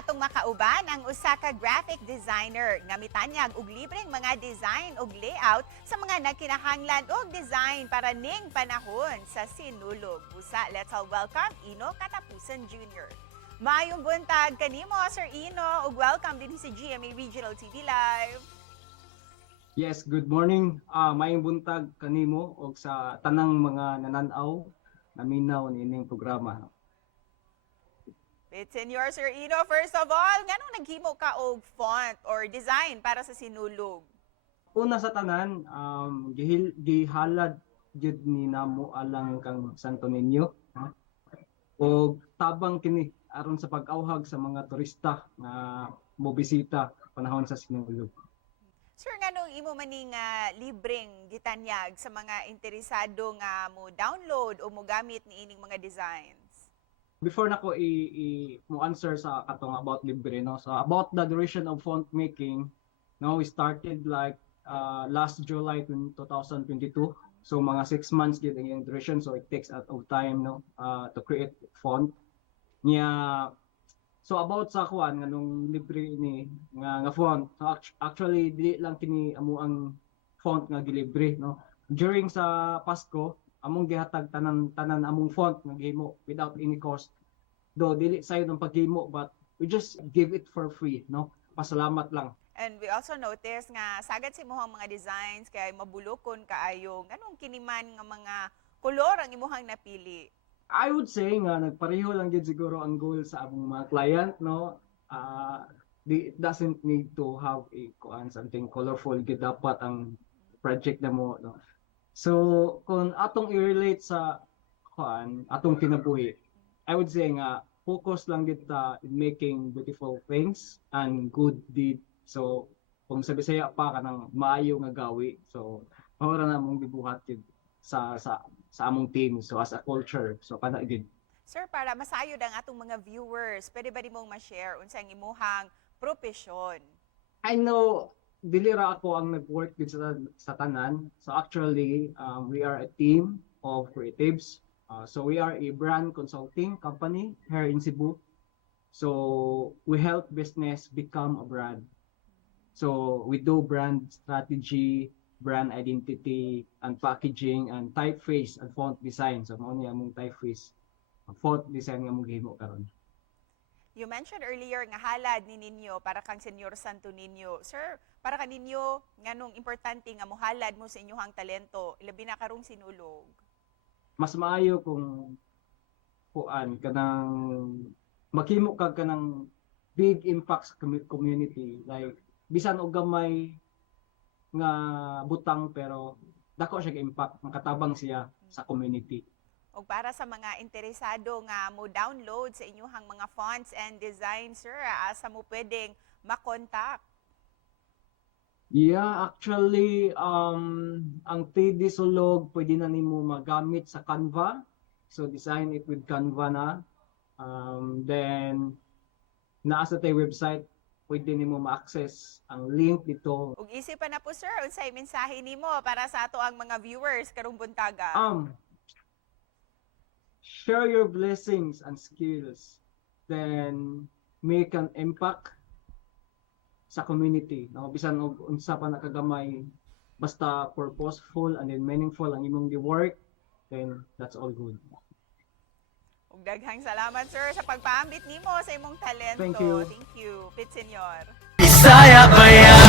atong makauban ang usa ka graphic designer nga mitanyag og libreng mga design ug layout sa mga nagkinahanglan og design para ning panahon sa sinulog. Busa, let's all welcome Ino Katapusan Jr. Maayong buntag kanimo, Sir Ino, ug welcome din sa GMA Regional TV Live. Yes, good morning. Maayong buntag kanimo og sa tanang mga nananaw naminaw nining programa. It's in your Sir Ino. First of all, nganong naghimo ka og font or design para sa sinulog? Una sa tanan, gihalad jud ni namo alang kang Santo Niño. Og tabang kini aron sa pag-awhag sa mga turista nga mobisita panahon sa sinulog. Sir, nganong imo maning libreng gitanyag sa mga interesado nga mo download o mo gamit ni ining mga designs? Before nako mo answer sa katong about libre, no, so about the duration of font making, no, we started like last July 2022, so mga 6 months gid ang duration, so it takes a lot of time, no, to create font niya. So about sa kuan nganong libre ni nga font, so actually dili lang kini amo ang font nga gilibre, no, during sa Pasko among gihatag tanan among font nga gihimo without any cost. Do dili sayo ng paghimo, but we just give it for free, no? Pasalamat lang. And we also notice nga sagad si imuhang mga designs kay mabulokon kaayo. Nganong kiniman nga mga kolor ang imuhang napili? I would say nga nagpareho lang gid siguro ang goal sa among mga client, no? It doesn't need to have something colorful, gid dapat ang project na mo, no? So kung atong i-relate sa atong kinabuhi, I would say nga focus lang kita in making beautiful things and good deed. So kung sa Bisaya pa kanang maayo nga gawi, so mao ra na mong gibuhat gid sa among team, so as a culture, so kana gid. Sir, para masayod ang atong mga viewers, pwede ba nimong ma-share unsang imuhang propesyon? I know dili ra ako ang nag-work gid sa tanan. So actually, we are a team of creatives. So we are a brand consulting company here in Cebu. So we help business become a brand. So we do brand strategy, brand identity, and packaging, and typeface and font design. So mao ni among typeface, font design nga among gihimo karon. You mentioned earlier nga halad ni ninyo para kang Senyor Santo Niño. Sir, para kaninyo nganong importante nga mohalad mo sa inyong talento, ilabi na karong sinulog? Mas maayo kung kanang maghimo ka kanang big impact sa community, like bisan og gamay nga butang pero dako siya ka impact, makatabang siya sa community. O para sa mga interesado nga mo download sa inyong mga fonts and designs, sir, asa mo pwedeng makontak? Yeah, actually, ang 3D sulog pwede na nimo magamit sa Canva. So design it with Canva na. Then naa sa tay website, pwede nimo ma-access ang link dito. Ug isipan na po, sir, unsay mensahe nimo para sa ato ang mga viewers karong buntaga? Share your blessings and skills, then make an impact sa community, no? Bisan og unsa pa nakagamay, basta purposeful and then meaningful ang imong gi-work, then that's all good. Ug daghang salamat, sir, sa pagpaambit nimo sa imong talento. Thank you. Thank you, Pit Senyor. Bisaya ba yan?